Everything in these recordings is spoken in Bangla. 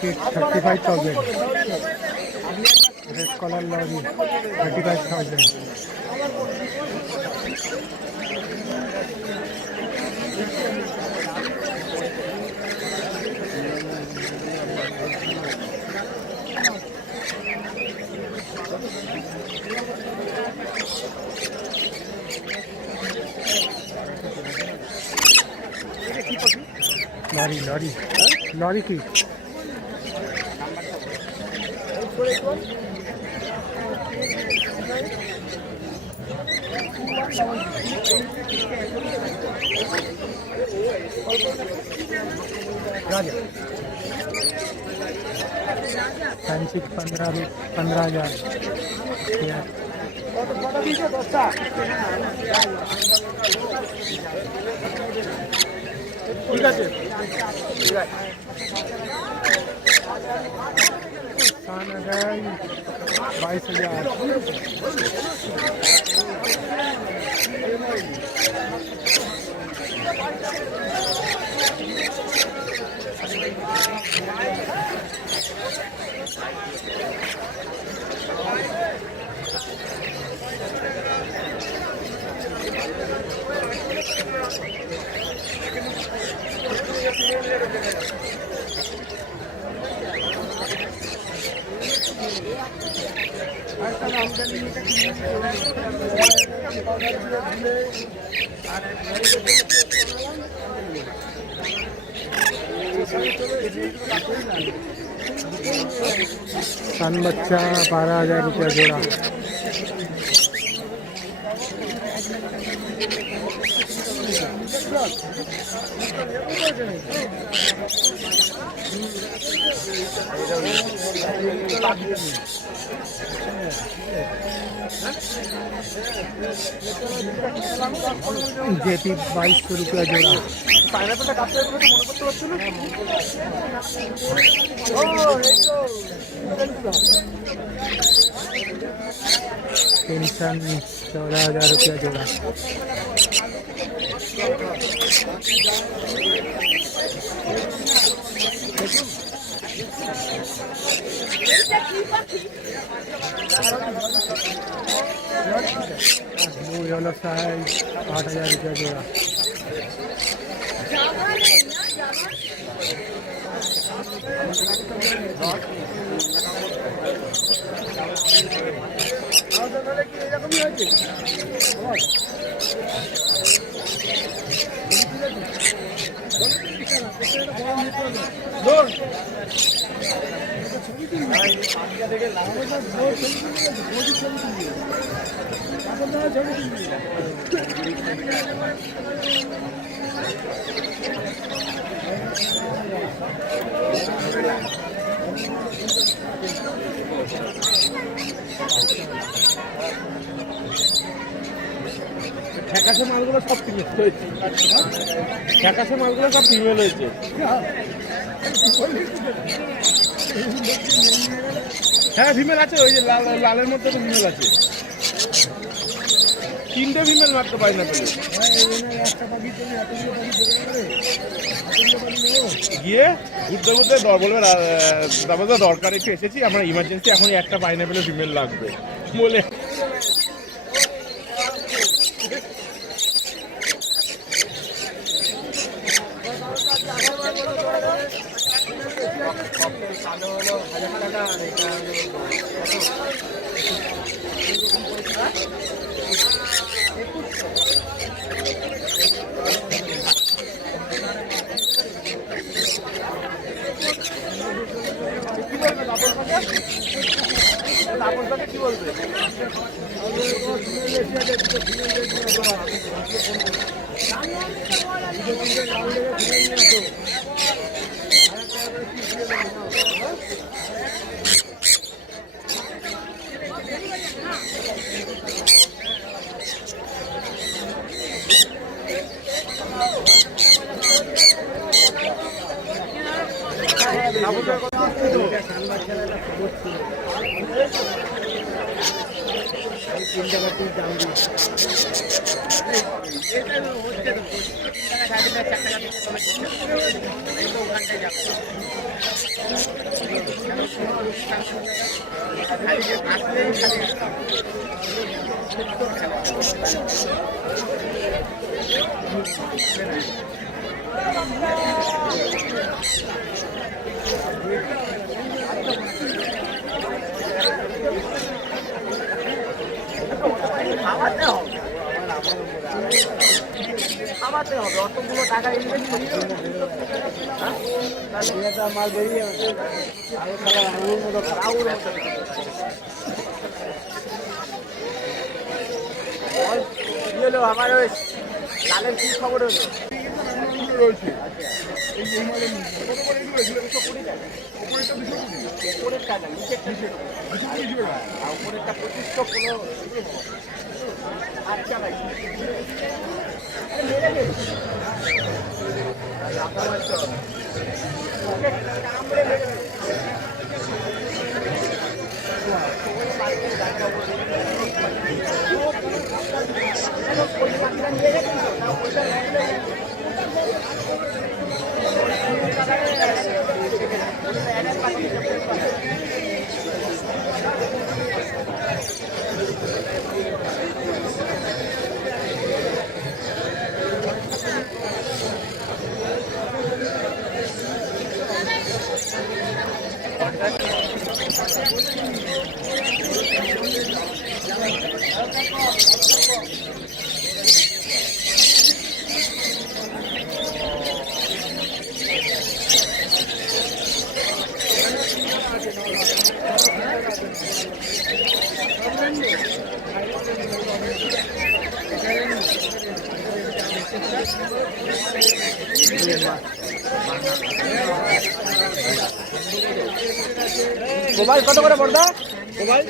Ticket 35,000। Red colour lorry 35,000। Lorry lorry lorry की फैंसी 15,000। ঠিক আছে कान आ गया 22,000। सन बच्चा 12,000 रुपया जोड़ा। जेपी 2200 रुपया जोड़ा। पेंशन 14,000 रुपया जोड़ा। येलो साइज 8,000 रुपया जोड़ा। ठेकाशे मालगुলো সব ফিমেল হয়েছে। ठेकाशे মালগুলো সব ফিমেল হয়েছে। হ্যাঁ ফিমেল আছে, ওই যে লালের মধ্যে তো ফিমেল আছে। 3টে ফিমেল মারতে পারি না পেলে গিয়ে ঘুরতে ঘুরতে বলবে তারপর তো দরকার একটু এসেছি, আমরা ইমার্জেন্সি এখন একটা পাইনাপেলের ফিমেল লাগবে বলে কি বলবে খাওয়াতে হবে অতগুলো টাকা ইনভেস্ট করতে হবে মাল বেরিয়ে হলো আমার ওই লালের কি খবর হলো রয়েছে উপরেরটা না উপরেরটা 2500 আচ্ছা ভাই মোবাইল কত করে পড়দা মোবাইল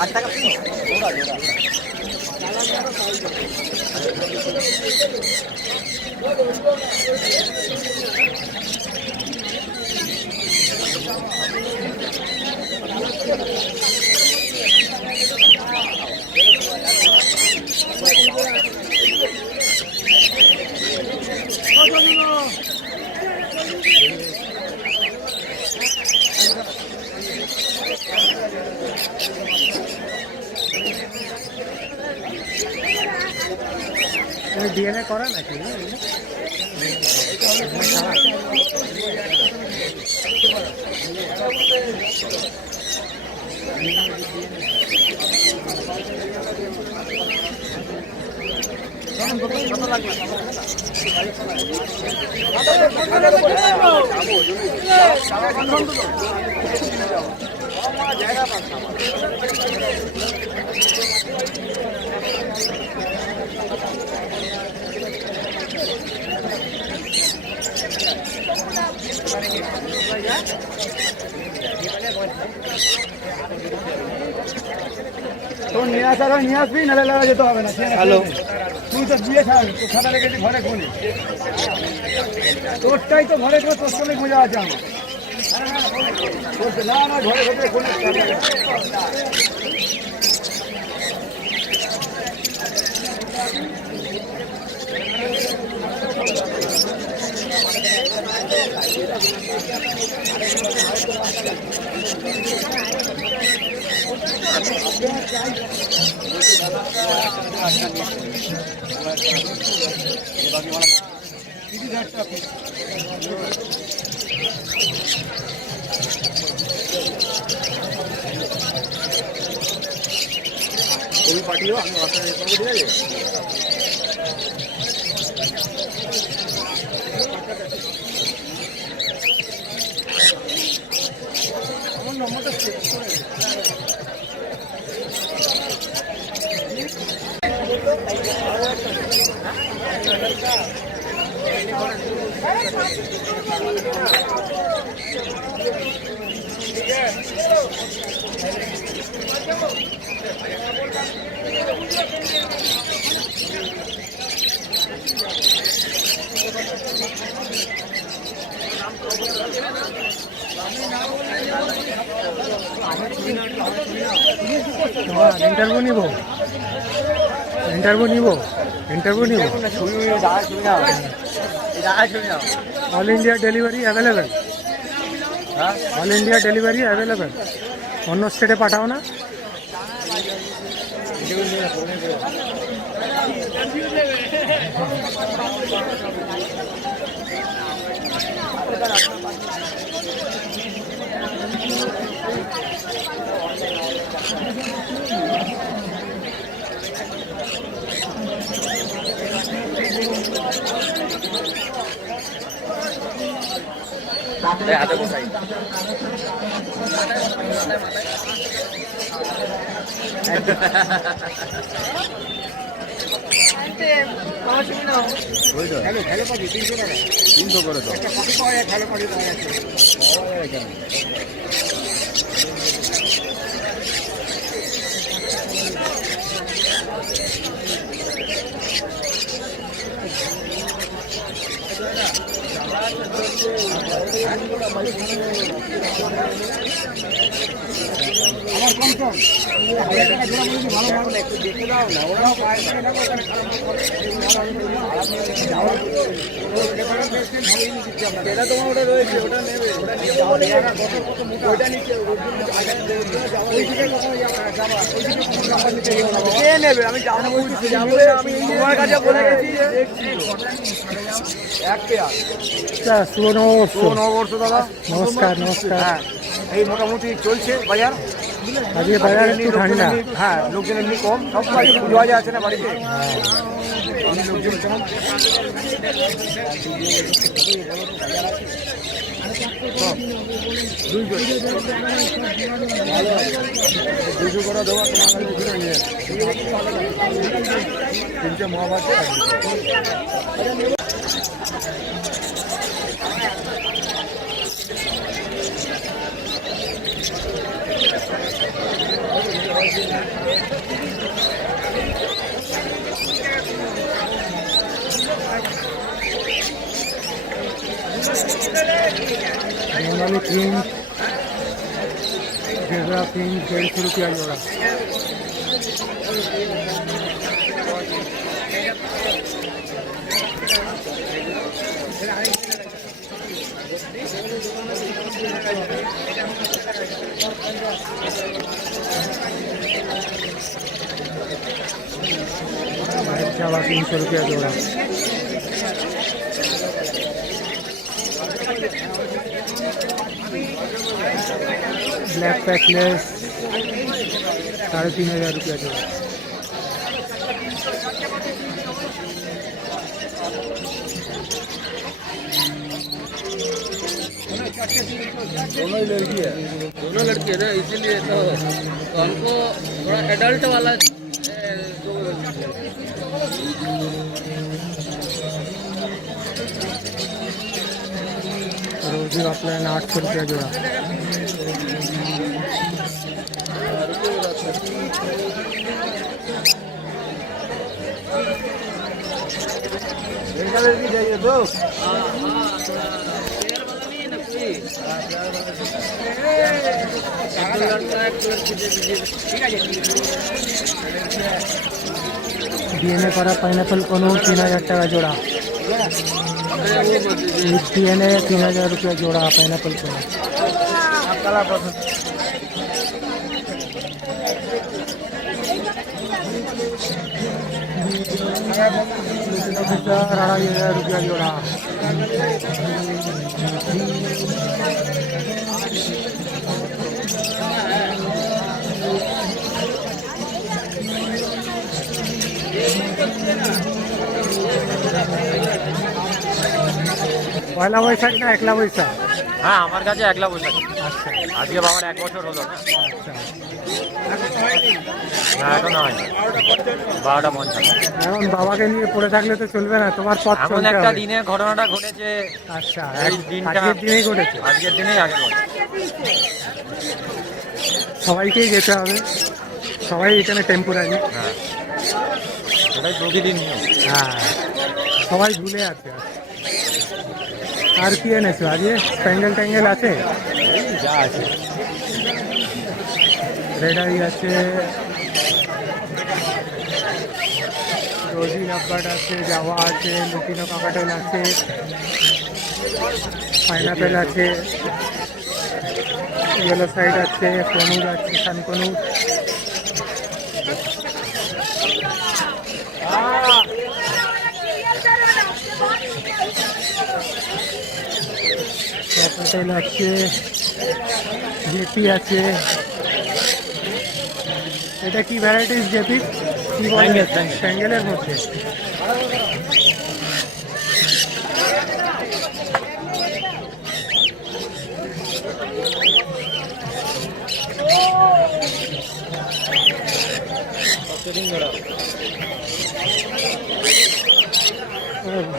8 টাকা ডিএনএ করা নাকি কত লাগবে জায়গা তো নিয়ে আসার নিয়ে আসবি নাহলে লাগা যেতে হবে না হ্যালো তুই তো দিয়ে খাতা রেখেছি ঘরে কোনে তোরটাই তো ঘরে তোর সঙ্গে মজা আছে আমার না না ঘরে ঘরে কোনে পাঠিও আমি ঠিক আছে আমার নম্বরটা চেক করে ইন্টারভিউ নিব ইন্টারভিউ নিব all India delivery available all India delivery available অন্য স্টেটে পাঠাও না আমার কম কম 1000 টাকা জোড়া বলেছি ভালো ভালো একটু দেখে দাও না ওরাও পায় না না ওখানে খারাপ করে এটা তোমার ওটা রয়েছে ওটা নেবে ওটা নিয়ে ওটা নিচে কে নেবে আমি যাবো বলছি যাবো আমি তোমার কাছে বলে গেছি এক পেয়ার নববর্ষ দাদা নমস্কার হ্যাঁ এই মোটামুটি চলছে বাজার আজকে বাজার একটু ঠান্ডা হ্যাঁ লোকজন এমনি কম সব বাড়ি পুজো আজ আছে না বাড়িতে লোকজন কম দুশো করে দেওয়া তোমার কাছে ঘুরে নিয়ে তিনটে Mahabharat Bengali print zebra print 150 रुपया जोड़ा चावा 300 रुपया जोड़ा ब्लैक पैकलेस 3500 रुपया जोड़ा दोनों लड़की है ना इसीलिए तो हमको थोड़ा एडल्ट वाला रोजी का प्लान 800 रुपया जोड़ा चाहिए तो डीएनए करा पाइनएप्पल कोनो 3000 টাকা जोड़ा डीएनए 3000 रुपया जोड़ा पाइनएप्पल कोनो अढ़ाई हजार रुपया जोड़ा পয়লা বৈশাখ না একলা বৈশাখ? হ্যাঁ আমার কাছে একলা বৈশাখ। আচ্ছা আজকে বাবার 1 বছর হলো না। আচ্ছা না এখনো হয়নি 12:50। এখন বাবাকে নিয়ে পড়ে থাকলে তো চলবে না, তোমার পথ এমন চলতে একটা হবে। দিনে ঘটনাটা ঘটেছে। আচ্ছা এই দিনটা আজকের দিনেই ঘটেছে? আজকের দিনেই আগে ঘটে। সবাইকেই যেতে হবে, সবাই এখানে টেম্পোরারি। হ্যাঁ ওটাই প্রতিদিন নিয়ম। হ্যাঁ সবাই ভুলে আছে। আর কি এনেছো আজকে? প্যান্ডেল ট্যাঙ্গেল আছে? যা আছে রেড আই আছে, রোজি লাভবার্ড আছে, জাভা আছে, লুটিনো কাকাটেল আছে, পাইনাপেল আছে, ইয়েলো সাইড আছে, কনুর আছে, সানকনুর, কাকাটেল আছে, জেপি আছে। এটা কি ভ্যারাইটিস জেপি? কি বলে? Bengal, Bengal। ব্যাঙ্গেলের মধ্যে।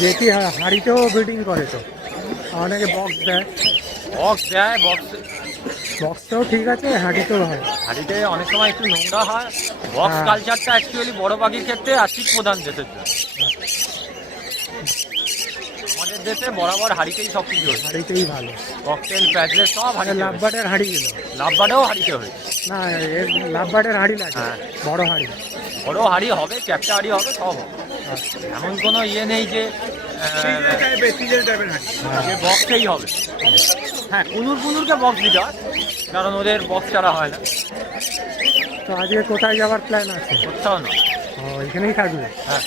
জেপি হাড়িতেও ব্রিডিং করে তো, অনেকে বক্স দেয়, বক্স দেয়, বক্স বক্সটাও ঠিক আছে, হাড়িতেও হয়। হাড়িতে অনেক সময় একটু নোংরা হয়। বক্স হ্যাঁ। কালচারটা অ্যাকচুয়ালি বড় পাখির ক্ষেত্রে আর্থিক প্রধান দেশের জন্য। আমাদের দেশে বরাবর হাড়িতেই সব কিছু হচ্ছে, হাড়িতেই ভালো। ককটেল প্যাডলেট সব হাড়িতে হয়েছে। লাভবার্ডের হাড়ি গেল লাভবার্ডেও হাড়িতে হয়েছে। না, এর লাভবার্ডের হাড়ি লাগে, হ্যাঁ। বড় হাড়ি। বড় হাড়ি হবে, চ্যাপটা হাড়ি হবে, সব হবে। এমন কোনো ইয়ে নেই যে যে বক্সেই হবে। হ্যাঁ, কুনুরকে বক্স দিতে হয়, কারণ ওদের বক্স ছাড়া হয় না। তো আজকে কোথায় যাওয়ার প্ল্যান আছে? কোথাও না। ও, এখানেই থাকবে। হ্যাঁ,